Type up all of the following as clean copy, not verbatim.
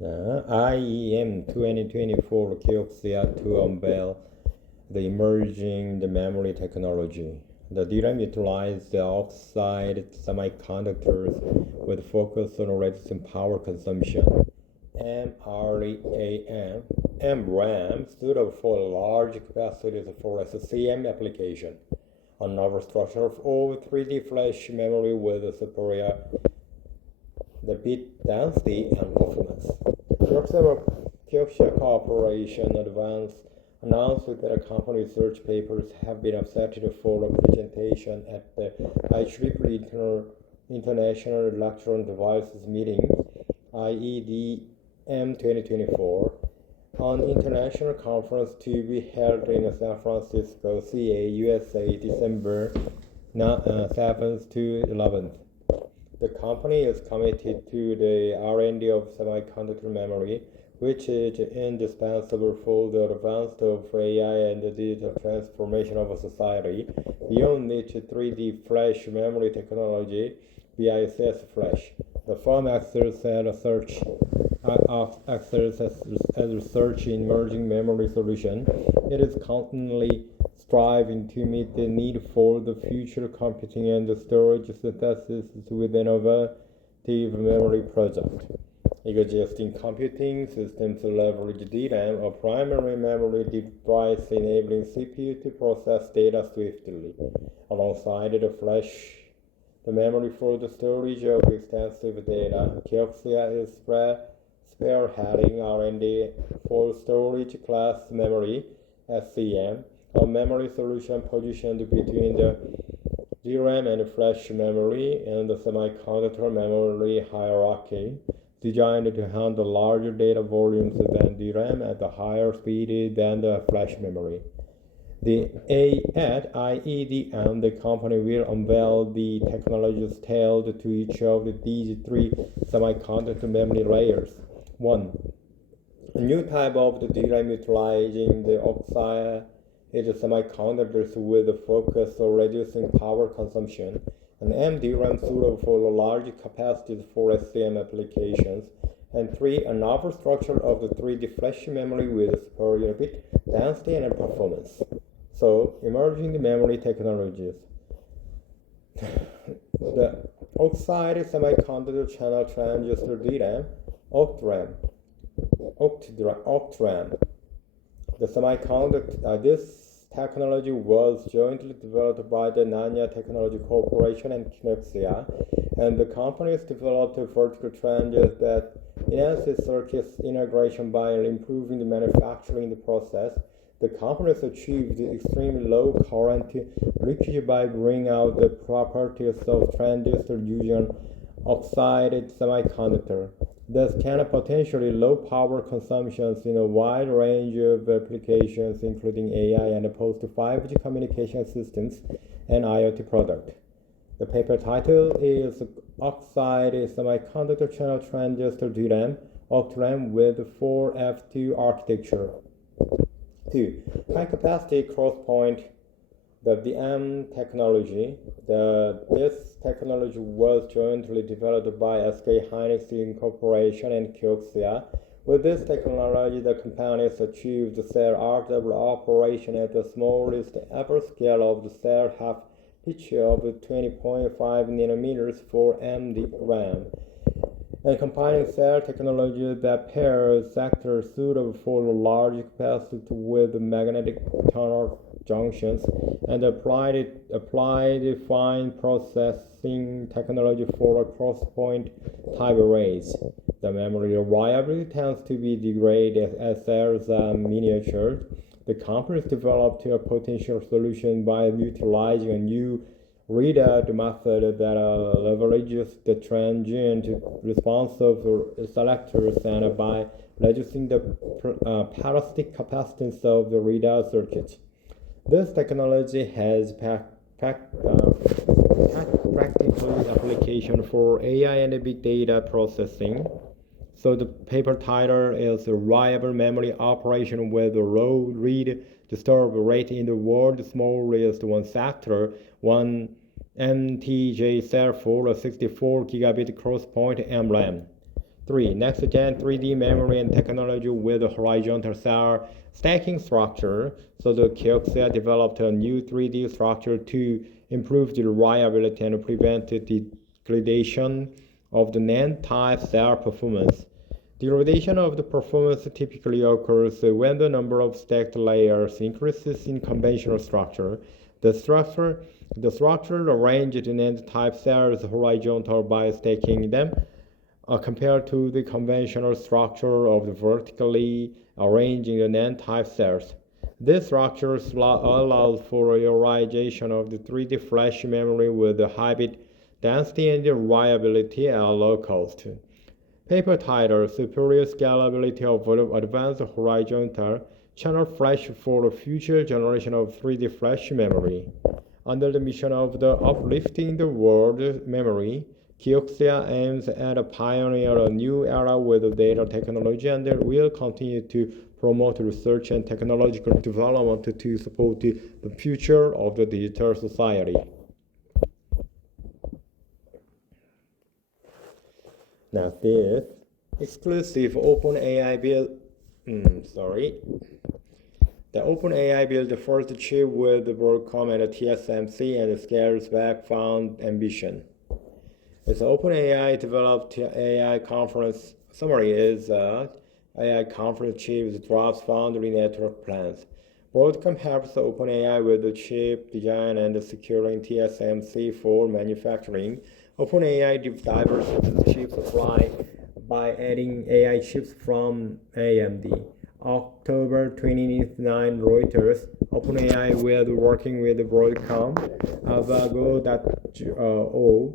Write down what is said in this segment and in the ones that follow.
IEM 2024 Kioxia to unveil the emerging memory technology. The DRAM utilizes the oxide semiconductors with focus on reducing power consumption. MRAM suitable for large capacities for SCM application. Another structure of 3D flash memory with superior the bit density and performance. Kioxia Corporation announced that the company research papers have been accepted for a presentation at the IEEE International Electronic Devices Meeting, IEDM 2024, an international conference to be held in San Francisco, CA, USA, December 7th to 11th. The company is committed to the R&D of semiconductor memory, which is indispensable for the advance of AI and the digital transformation of a society. Beyond which 3D flash memory technology, BIS flash. The firm excels as research in emerging memory solution. It is constantly striving to meet the need for the future computing and storage synthesis with innovative memory project. Existing computing systems leverage DRAM, a primary memory device enabling CPU to process data swiftly, alongside the flash, the memory for the storage of extensive data. Kioxia is spearheading R&D for storage class memory, SCM, a memory solution positioned between the DRAM and flash memory and the semiconductor memory hierarchy, designed to handle larger data volumes than DRAM at a higher speed than the flash memory. At IEDM, the company will unveil the technologies tailored to each of these three semiconductor memory layers. 1. A new type of the DRAM utilizing the oxide semiconductors with a focus on reducing power consumption. An MDRAM suitable for large capacities for SCM applications. And 3. Another structure of the 3D flash memory with superior bit density and performance. So, emerging memory technologies. The oxide semiconductor channel transistor DRAM, OCTRAM. This technology was jointly developed by the Nanya Technology Corporation and Kioxia, and the companies developed a vertical transistor that enhances circuit integration by improving the manufacturing process. The companies achieved extremely low current leakage by bringing out the properties of transistor using oxide semiconductor. Thus can potentially low power consumptions in a wide range of applications, including AI and post-5G communication systems and IoT product. The paper title is Oxide Semiconductor Channel Transistor DRAM, OCTRAM with 4F2 architecture. 2. High-capacity cross-point, the VM technology. This technology was jointly developed by SK Hynix Incorporation and Kioxia. With this technology, the companies achieved cell architecture operation at the smallest ever scale of the cell half-pitch of 20.5 nanometers for MDRAM, and combining cell technology that pairs sectors suitable for large capacity with magnetic tunnel junctions and applied fine processing technology for cross-point type arrays. The memory reliability tends to be degraded as cells are miniatured. The companies developed a potential solution by utilizing a new readout method that leverages the transient response of selectors and by reducing the parasitic capacitance of the readout circuit. This technology has practical application for AI and big data processing. So the paper title is Reliable Memory Operation with a Low Read Disturb Rate in the World's Smallest One Sector, 1 MTJ cell for a 64 gigabit cross-point MRAM. 3. Next-gen 3D memory and technology with a horizontal cell stacking structure. So the Kioxia developed a new 3D structure to improve the reliability and prevent the degradation of the NAND-type cell performance. Degradation of the performance typically occurs when the number of stacked layers increases in conventional structure. The structure arranged in NAND-type cells horizontal by stacking them, compared to the conventional structure of the vertically arranging the NAND-type cells. This structure allows for realization of the 3D flash memory with a high bit density and reliability at low cost. Paper title: Superior scalability of advanced horizontal channel flash for a future generation of 3D flash memory. Under the mission of the uplifting the world memory, Kioxia aims at pioneer a new era with data technology and will continue to promote research and technological development to support the future of the digital society. Now this exclusive OpenAI build, The OpenAI built the first chip with Broadcom and TSMC and scales back found ambition. Its OpenAI developed AI conference summary is AI conference chips drops foundry network plans. Broadcom helps OpenAI with the chip design and securing TSMC for manufacturing. OpenAI diversifies the chip supply by adding AI chips from AMD. October 29, Reuters. OpenAI will be working with Broadcom, Avago.o,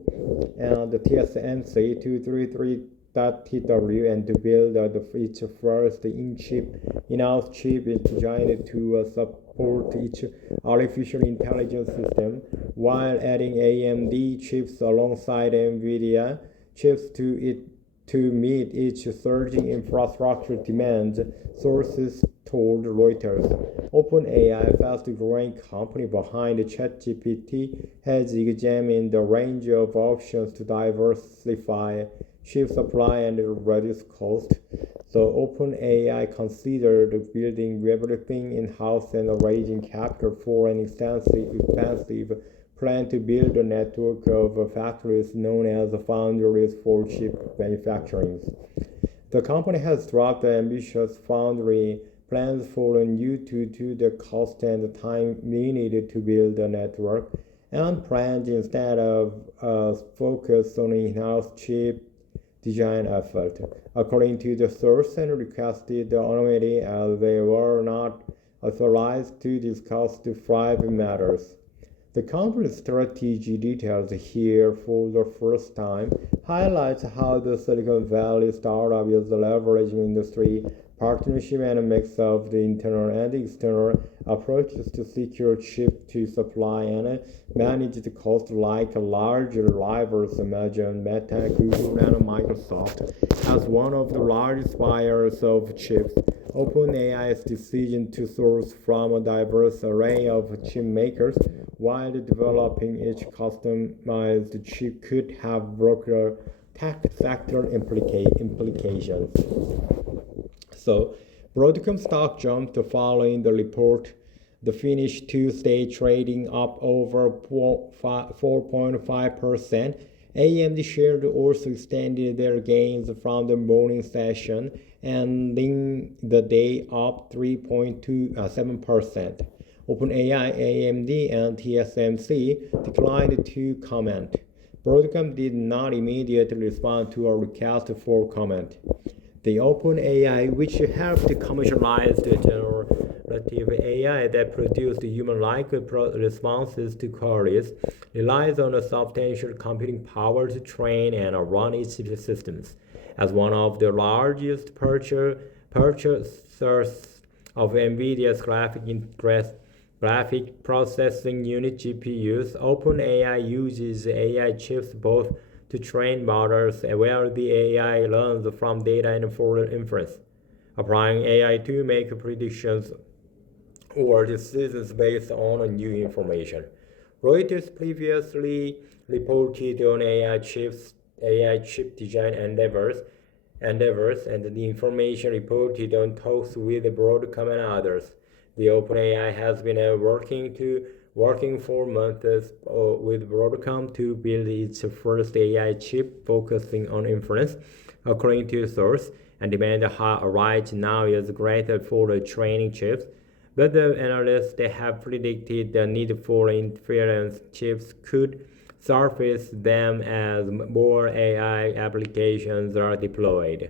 and TSMC 233.TW and to build its first in-house chip is designed to support each artificial intelligence system, while adding AMD chips alongside NVIDIA chips to meet each surging infrastructure demand, sources told Reuters. OpenAI, fast-growing company behind ChatGPT, has examined a range of options to diversify chip supply and reduce cost. So OpenAI considered building everything in-house and raising capital for an expensive plan to build a network of factories known as foundries for chip manufacturing. The company has dropped ambitious foundry plans fallen due to the cost and time needed to build a network, and plans instead of focus on in-house chip design effort. According to the source and requested anonymity, as they were not authorized to discuss the private matters. The company's strategy details here for the first time highlights how the Silicon Valley startup is leveraging industry partnership and a mix of the internal and external approaches to secure chip to supply and manage the cost like larger rivals Amazon, Meta, Google, and Microsoft. As one of the largest buyers of chips, OpenAI's decision to source from a diverse array of chip makers while developing each customized chip could have broader tech sector implications. So, Broadcom stock jumped following the report. The finished Tuesday trading up over 4.5%. AMD shares also extended their gains from the morning session, ending the day up 3.27%. OpenAI, AMD, and TSMC declined to comment. Broadcom did not immediately respond to a request for comment. The OpenAI, which helped commercialize the generative AI that produced human-like responses to queries, relies on a substantial computing power to train and run its systems. As one of the largest purchasers of NVIDIA's graphic processing unit GPUs, OpenAI uses AI chips both to train models where the AI learns from data and for inference, applying AI to make predictions or decisions based on new information. Reuters previously reported on AI chip design endeavors, endeavors and the information reported on talks with Broadcom and others. The OpenAI has been working for months with Broadcom to build its first AI chip focusing on inference, according to the source, and demand right now is greater for the training chips. But the analysts have predicted the need for inference chips could surface them as more AI applications are deployed.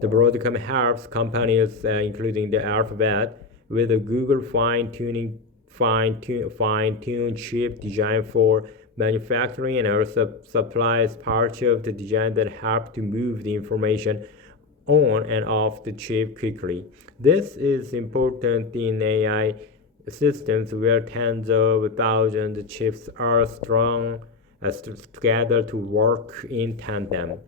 The Broadcom helps companies, including the Alphabet, with the Google fine-tune chip design for manufacturing and also supplies parts of the design that help to move the information on and off the chip quickly. This is important in AI systems where tens of thousands of chips are strung together to work in tandem.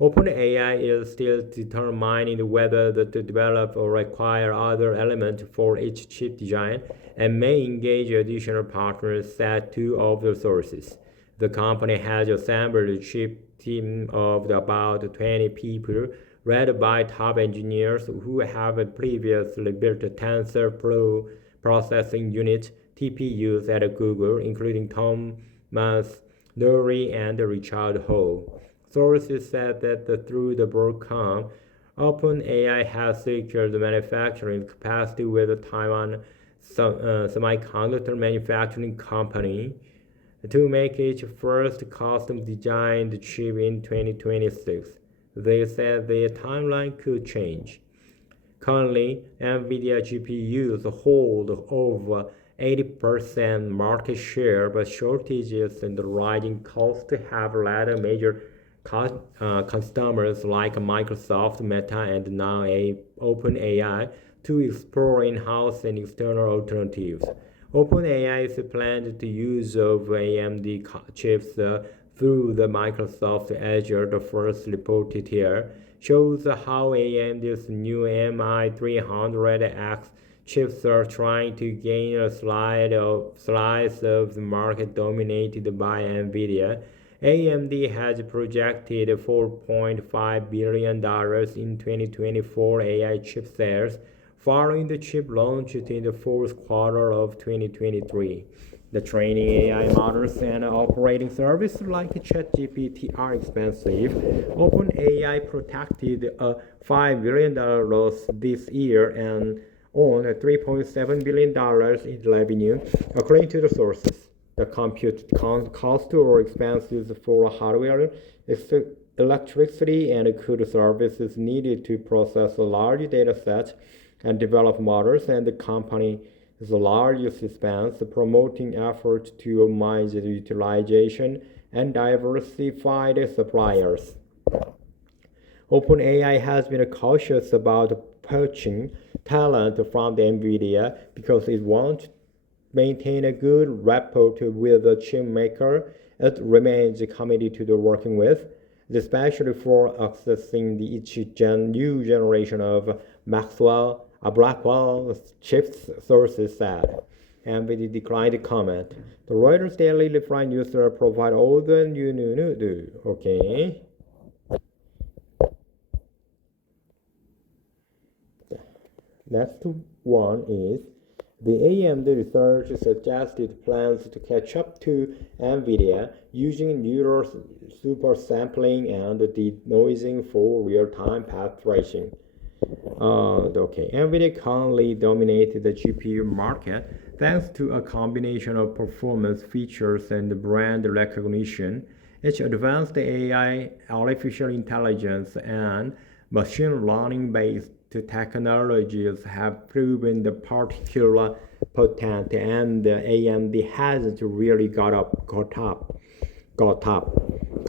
OpenAI is still determining whether to develop or acquire other elements for each chip design and may engage additional partners, said two of the sources. The company has assembled a chip team of about 20 people, led by top engineers who have previously built TensorFlow processing unit (TPUs) at Google, including Thomas Nuri and Richard Ho. Sources said that through the Broadcom, OpenAI has secured the manufacturing capacity with the Taiwan Semiconductor Manufacturing Company to make its first custom-designed chip in 2026. They said the timeline could change. Currently, NVIDIA GPUs hold over 80% market share, but shortages and rising costs have led major customers like Microsoft, Meta, and now OpenAI to explore in-house and external alternatives. OpenAI is planned to use of AMD chips through the Microsoft Azure. The first reported here shows how AMD's new MI300X chips are trying to gain a slice of the market dominated by NVIDIA. AMD has projected $4.5 billion in 2024 AI chip sales, following the chip launched in the fourth quarter of 2023. The training AI models and operating services like ChatGPT are expensive. OpenAI projected a $5 billion loss this year and on $3.7 billion in revenue, according to the sources. The compute cost or expenses for hardware, electricity, and CUDA services needed to process a large data set and develop models, and the company is the largest expense, promoting efforts to optimize the utilization and diversify the suppliers. OpenAI has been cautious about poaching talent from the NVIDIA because it wants to maintain a good rapport with the chip maker it remains committed to the working with, especially for accessing each new generation of Blackwell chips, sources said. NVIDIA declined to comment. The Reuters Daily Refine user provide all the new. Okay. Next one is the AMD research suggested plans to catch up to NVIDIA using neural supersampling and denoising for real-time path tracing. NVIDIA currently dominates the GPU market thanks to a combination of performance features and brand recognition. Its advanced AI, artificial intelligence, and machine learning-based technologies have proven the particular potent, and AMD hasn't really got up,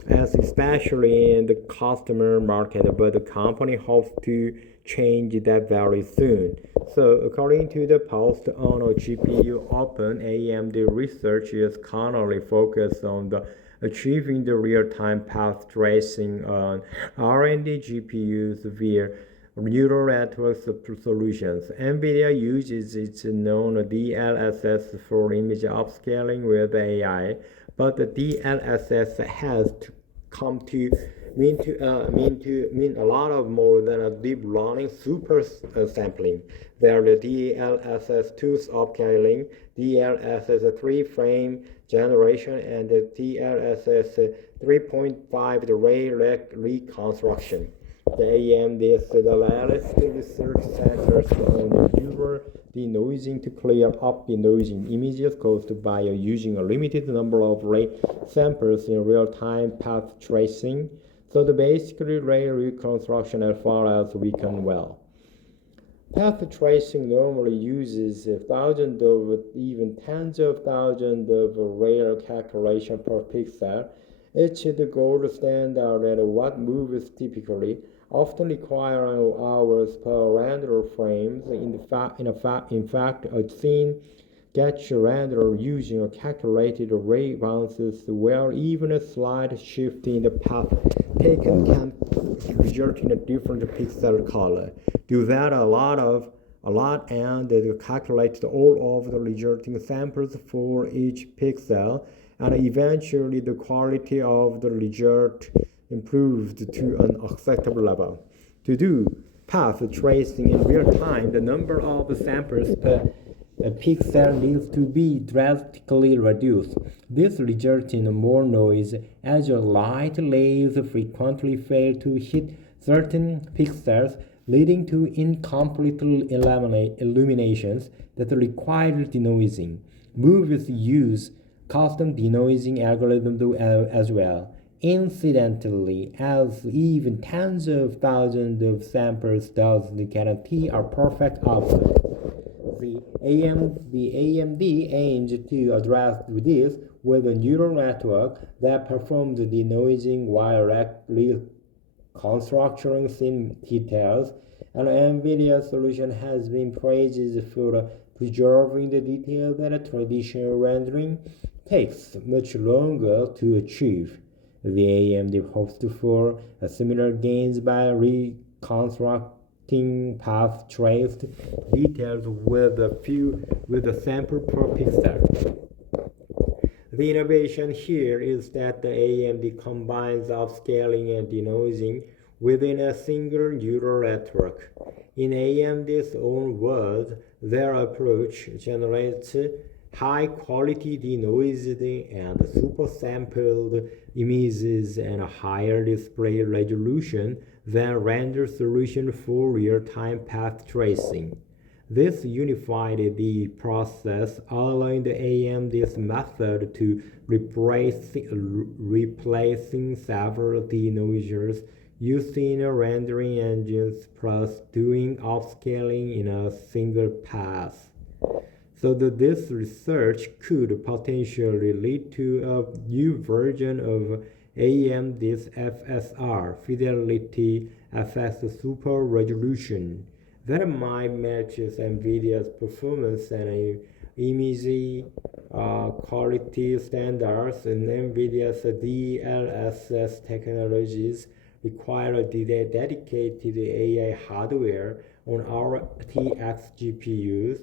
as especially in the customer market, but the company hopes to change that very soon. So according to the post on GPU Open, AMD research is currently focused on achieving the real-time path tracing on R&D GPUs via neural network solutions. NVIDIA uses its known DLSS for image upscaling with AI, but the DLSS has come to mean a lot of more than a deep learning super sampling. There are the DLSS2 upscaling, DLSS3 frame generation, and the DLSS 3.5 array reconstruction. The AMD's the latest research centers on neural denoising to clear up denoising images caused by using a limited number of ray samples in real-time path tracing. So the basically ray reconstruction as far as we can well. Path tracing normally uses thousands of even tens of thousands of ray calculation per pixel. It's the gold standard and what moves typically often requiring hours per render frames. In fact, a scene gets rendered using a calculated ray bounces where even a slight shift in the path taken can result in a different pixel color. Do that a lot and calculate all of the resulting samples for each pixel, and eventually the quality of the result improved to an acceptable level. To do path tracing in real time, the number of samples per pixel needs to be drastically reduced. This results in more noise as your light rays frequently fail to hit certain pixels, leading to incomplete illuminations that require denoising. Movies use custom denoising algorithms as well. Incidentally, as even tens of thousands of samples doesn't guarantee a perfect output. The AMD aims to address this with a neural network that performs denoising while reconstructing scene details, and NVIDIA's solution has been praised for preserving the detail that traditional rendering takes much longer to achieve. The AMD hopes for similar gains by reconstructing path traced details with a sample per pixel. The innovation here is that the AMD combines upscaling and denoising within a single neural network. In AMD's own words, their approach generates high-quality denoised and super-sampled images and a higher display resolution than render solution for real-time path tracing. This unified the process, allowing the AMD's method to replacing several denoisers used in rendering engines plus doing upscaling in a single pass. So that this research could potentially lead to a new version of AMD's FSR, Fidelity FX Super Resolution, that might match NVIDIA's performance and image quality standards. And NVIDIA's DLSS technologies require dedicated AI hardware on RTX GPUs,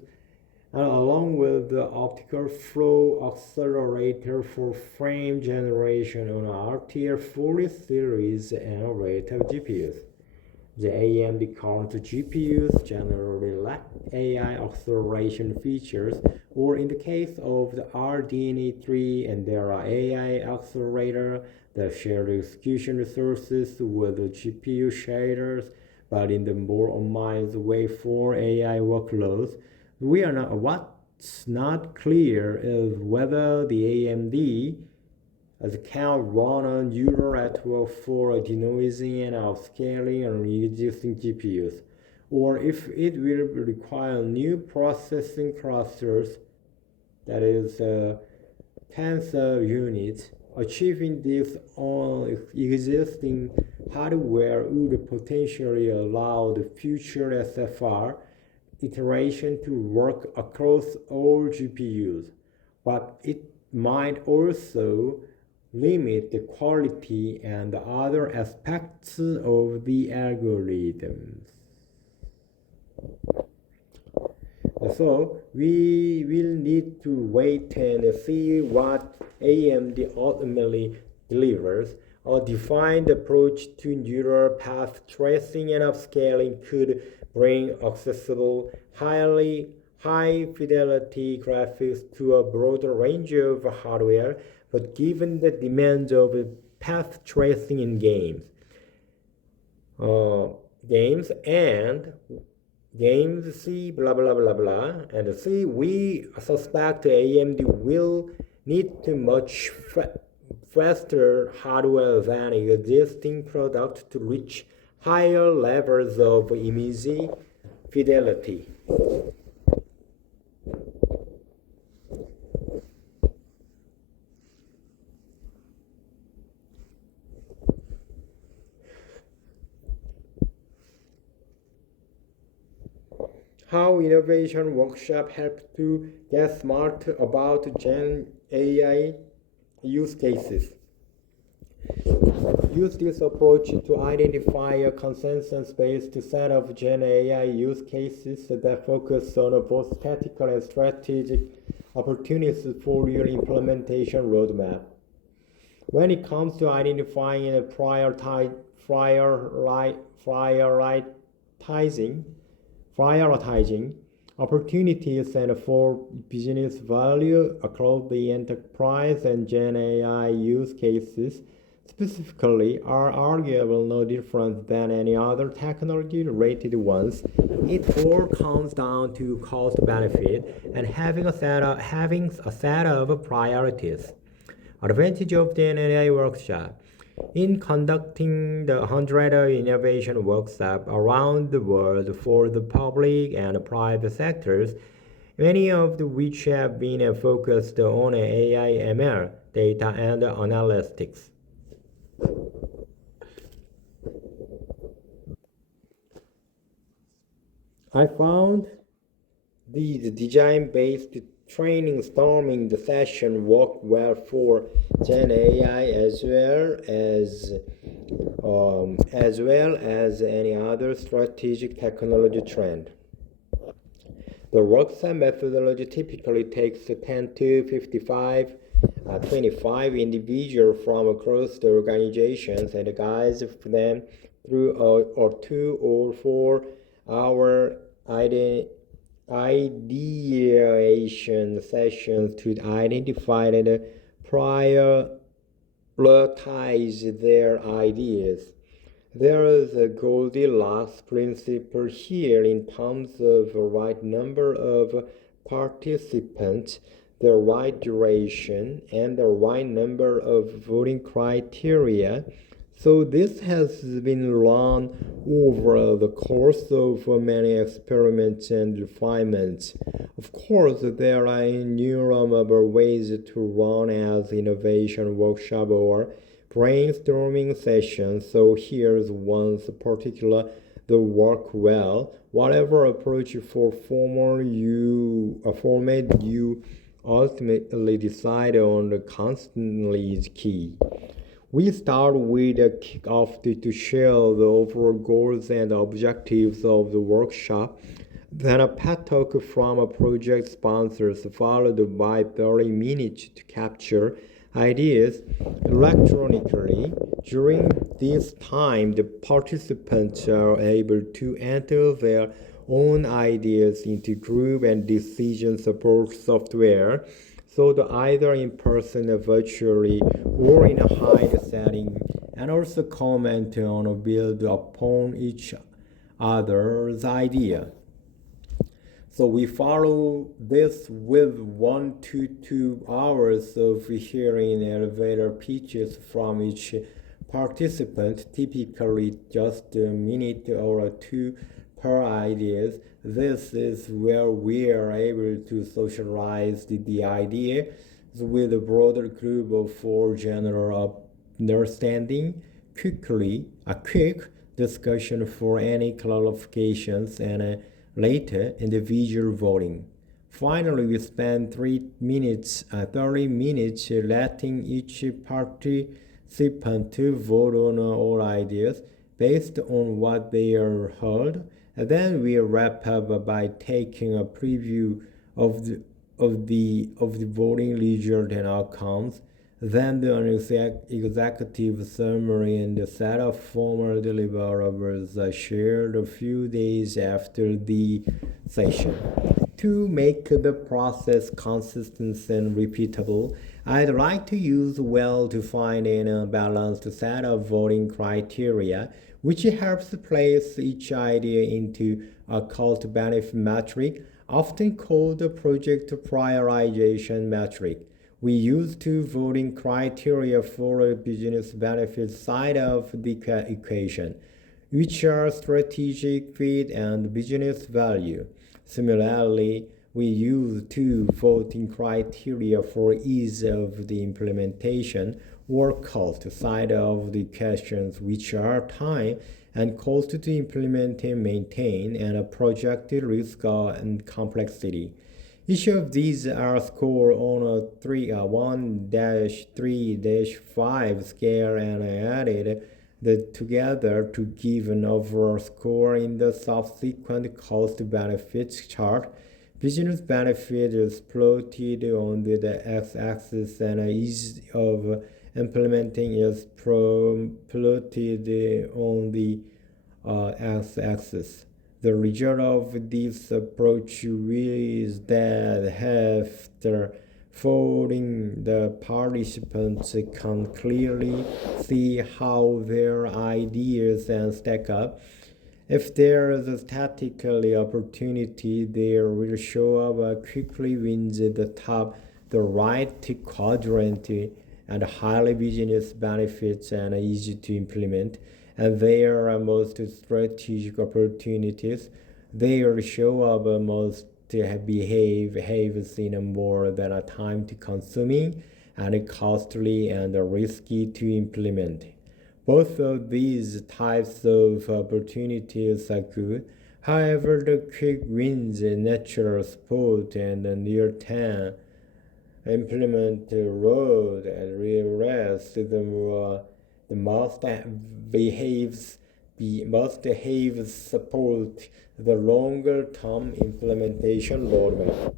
and along with the optical flow accelerator for frame generation on RTX 40 series and later GPUs. The AMD current GPUs generally lack AI acceleration features, or in the case of the RDNA 3 and there are AI accelerator that share the execution resources with the GPU shaders, but in the more optimized way for AI workloads. What's not clear is whether the AMD can run a neural network for denoising and upscaling on existing GPUs, or if it will require new processing clusters, that is tensor units. Achieving this on existing hardware would potentially allow the future SFR iteration to work across all GPUs, but it might also limit the quality and other aspects of the algorithms. So we will need to wait and see what AMD ultimately delivers. A defined approach to neural path tracing and upscaling could bring accessible, high fidelity graphics to a broader range of hardware, but given the demands of path tracing in games and games C blah blah blah blah and C, we suspect AMD will need to much faster hardware than existing products to reach higher levels of image fidelity. How Innovation Workshop helped to get smart about Gen AI use cases. Use this approach to identify a consensus-based set of Gen AI use cases that focus on both tactical and strategic opportunities for your implementation roadmap. When it comes to identifying and prioritizing opportunities and for business value across the enterprise, and Gen AI use cases specifically are arguably no different than any other technology-related ones. It all comes down to cost benefit and having a set of priorities. Advantage of the AI workshop. In conducting the 100 innovation workshops around the world for the public and private sectors, many of which have been focused on AI, ML, data, and analytics. I found the design-based training storming the session worked well for Gen AI as well as any other strategic technology trend. The workshop methodology typically takes 10 to 25 individuals from across the organizations and guides them through a 2 or 4 hour ideation sessions to identify and prioritize their ideas. There is a Goldilocks principle here in terms of the right number of participants, the right duration, and the right number of voting criteria. So this has been run over the course of many experiments and refinements. Of course, there are innumerable ways to run as innovation workshop or brainstorming sessions. So here's one particular that work well. Whatever approach for format you ultimately decide on constantly is key. We start with a kickoff to share the overall goals and objectives of the workshop, then a pet talk from a project sponsors, followed by 30 minutes to capture ideas electronically. During this time, the participants are able to enter their own ideas into group and decision support software, so either in person or virtually or in a hide setting, and also comment on or build upon each other's idea. So we follow this with 1 to 2 hours of hearing elevator pitches from each participant, typically just a minute or two per ideas. This is where we are able to socialize the idea with a broader group for general understanding, a quick discussion for any clarifications, and later individual voting. Finally, we spend 30 minutes letting each participant to vote on all ideas based on what they heard. And then we wrap up by taking a preview of the voting result and outcomes. Then the executive summary and the set of formal deliverables are shared a few days after the session. To make the process consistent and repeatable, I'd like to use well-defined and balanced set of voting criteria, which helps place each idea into a cost-benefit metric, often called the project prioritization metric. We use two voting criteria for a business benefit side of the equation, which are strategic fit and business value. Similarly, we use two voting criteria for ease of the implementation or cost side of the questions, which are time and cost to implement and maintain, and a projected risk and complexity. Each of these are scored on a 1-3-5 scale and added together to give an overall score in the subsequent cost benefits chart. Business benefit is plotted on the x-axis and ease of implementing is plotted on the x-axis. The result of this approach is that after voting, the participants can clearly see how their ideas stack up. If there is a statistical opportunity, there will show up quickly wins the top, the right quadrant, and highly business benefits and easy to implement. And there are most strategic opportunities. They will show up most behaves in more than a time to consuming and costly and risky to implement. Both of these types of opportunities are good. However, the quick wins, natural sport, and near-term implement road and real rest, the must have support the longer term implementation roadmap.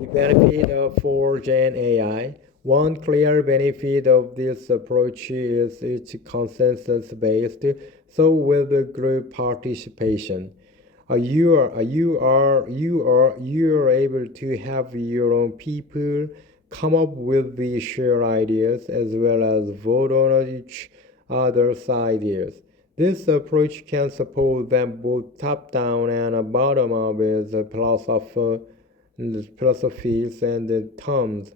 The benefit for Gen AI. One clear benefit of this approach is its consensus based, so with the group participation. You are able to have your own people come up with the shared ideas as well as vote on each other's ideas. This approach can support them both top down and bottom up with philosophies and the terms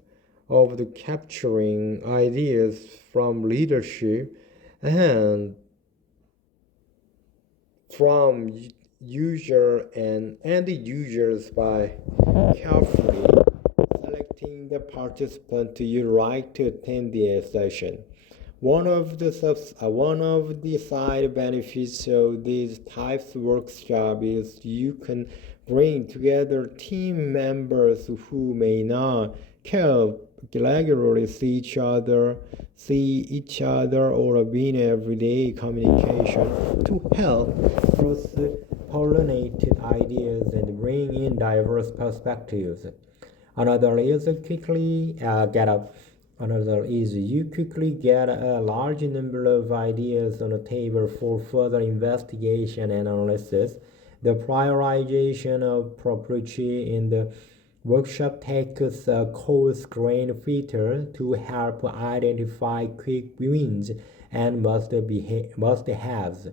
of the capturing ideas from leadership and from the users by carefully selecting the participant you like to attend the session. One of the side benefits of these types of workshop is you can bring together team members who may not care regularly see each other or be in everyday communication to help cross-pollinate ideas and bring in diverse perspectives. Another is you quickly get a large number of ideas on the table for further investigation and analysis. The prioritization of property in the workshop takes a coarse-grained filter to help identify quick wins and must-haves.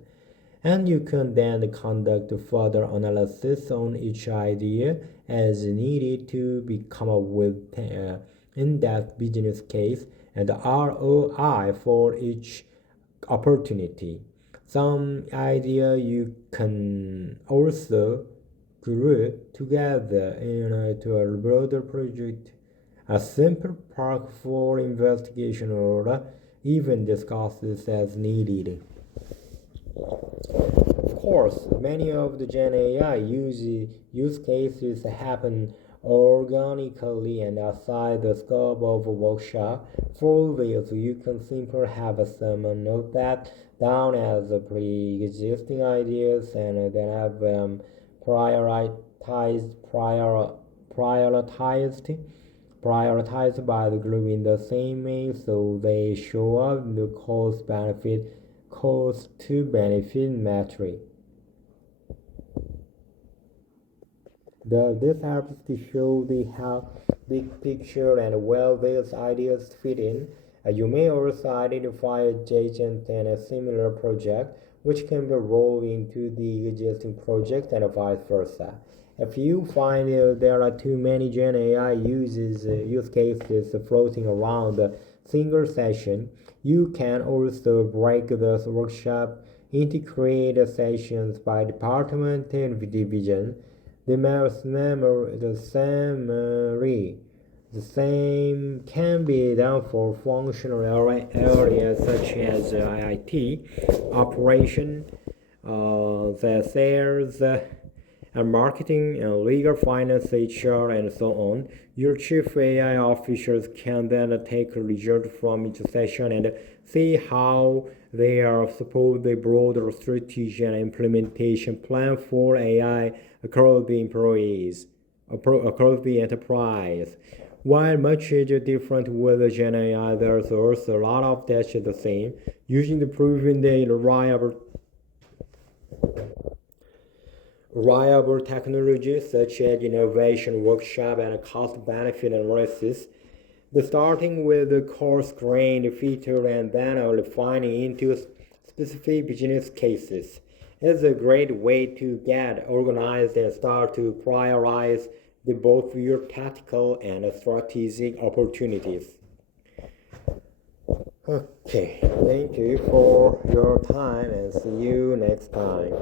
And you can then conduct further analysis on each idea as needed to come up with in-depth business case and ROI for each opportunity. Some idea you can also group together into a broader project, a simple park for investigation or even discusses as needed. Of course, many of the Gen AI use cases happen organically and outside the scope of a workshop. For this, you can simply have someone note that down as pre-existing ideas and then have them prioritized prioritized by the group in the same way, so they show up in the cost to benefit metric. This helps to show how big picture and where these ideas fit in. You may also identify adjacent and similar project which can be rolled into the existing project and vice versa. If you find there are too many Gen AI use cases floating around a single session, you can also break this workshop into create sessions by department and division. The same can be done for functional areas such as IT, operation, the sales, and marketing, and legal, finance, HR, and so on. Your chief AI officers can then take a result from each session and see how they are support the broader strategy and implementation plan for AI across the enterprise. While much is different with Gen AI, there's also a lot of that's the same. Using the proven reliable technologies such as innovation workshop and cost-benefit analysis, starting with the coarse-grained feature and then refining into specific business cases, is a great way to get organized and start to prioritize both your tactical and strategic opportunities. Okay, thank you for your time and see you next time.